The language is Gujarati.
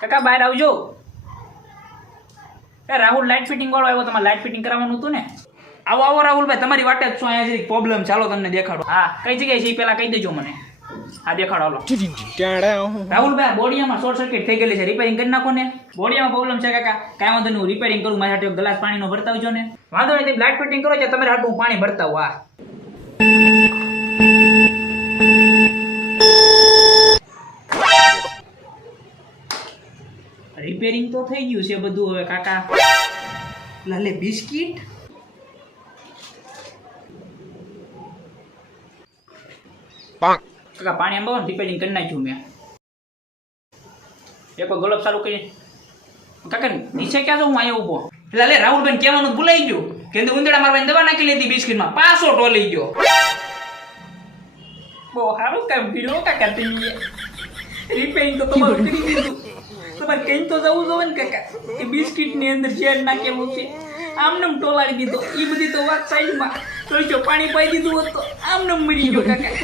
કાકા બહાર આવજો. એ રાહુલ લાઇટ ફિટિંગ વાળો આવ્યો, તમારે લાઇટ ફિટિંગ કરાવવાનું હતું ને? આવો આવો રાહુલભાઈ, તમારી વાટે જ છું. અહીંયા જરીક પ્રોબ્લેમ, ચાલો તમને દેખાડો. હા, કઈ જગ્યાએ છે એ પહેલા કહી દેજો મને. હા દેખાડો. હાલો રાહુલભાઈ, બોડિયામાં શોર્ટ સર્કિટ થઈ ગયેલી છે, રિપેરિંગ કરી નાખો ને. બોડિયામાં પ્રોબ્લેમ છે કાકા, કાંઈ વાંધો નહીં, હું રિપેરિંગ કરું. મારી હાટે એક ગ્લાસ પાણીનો ભરતા આવજો ને. વાંધો નહીં, લાઇટ ફિટિંગ કરો છે, તમારે હાટું હું પાણી ભરતા આવું. હા રિપેરિંગ તો થઈ ગયું છે બધું. હવે કાકા લાલે બિસ્કિટ કાકા પાણી આંબાવો ને, રિપેરિંગ કરી નાખ્યું મેં. એક ગોળપ ચાલુ કરી. કાકા નીચે ક્યાં છો? હું અહીંયા ઊભો. એટલે લે રાહુલભાઈ કહેવાનું ભૂલાઈ ગયું કે ઉંદરડા મારવાની દવા નાખી લીધી બિસ્કિટમાં, પાછો ટોલી ગયો. બહુ સારું કામ કર્યું કાકા. રિપેરિંગ તો તમારું કરી દીધું. તમારે કઈ તો જવું જોઈએ ને કાકા, એ બિસ્કિટ ની અંદર ઝેર નાખેલું છે, આમને ટોલાડી દીધો. એ બધી તો વાત સાઈડમાં. તો પાણી પાઈ દીધું હોત તો આમને મરી ગયો કાકા.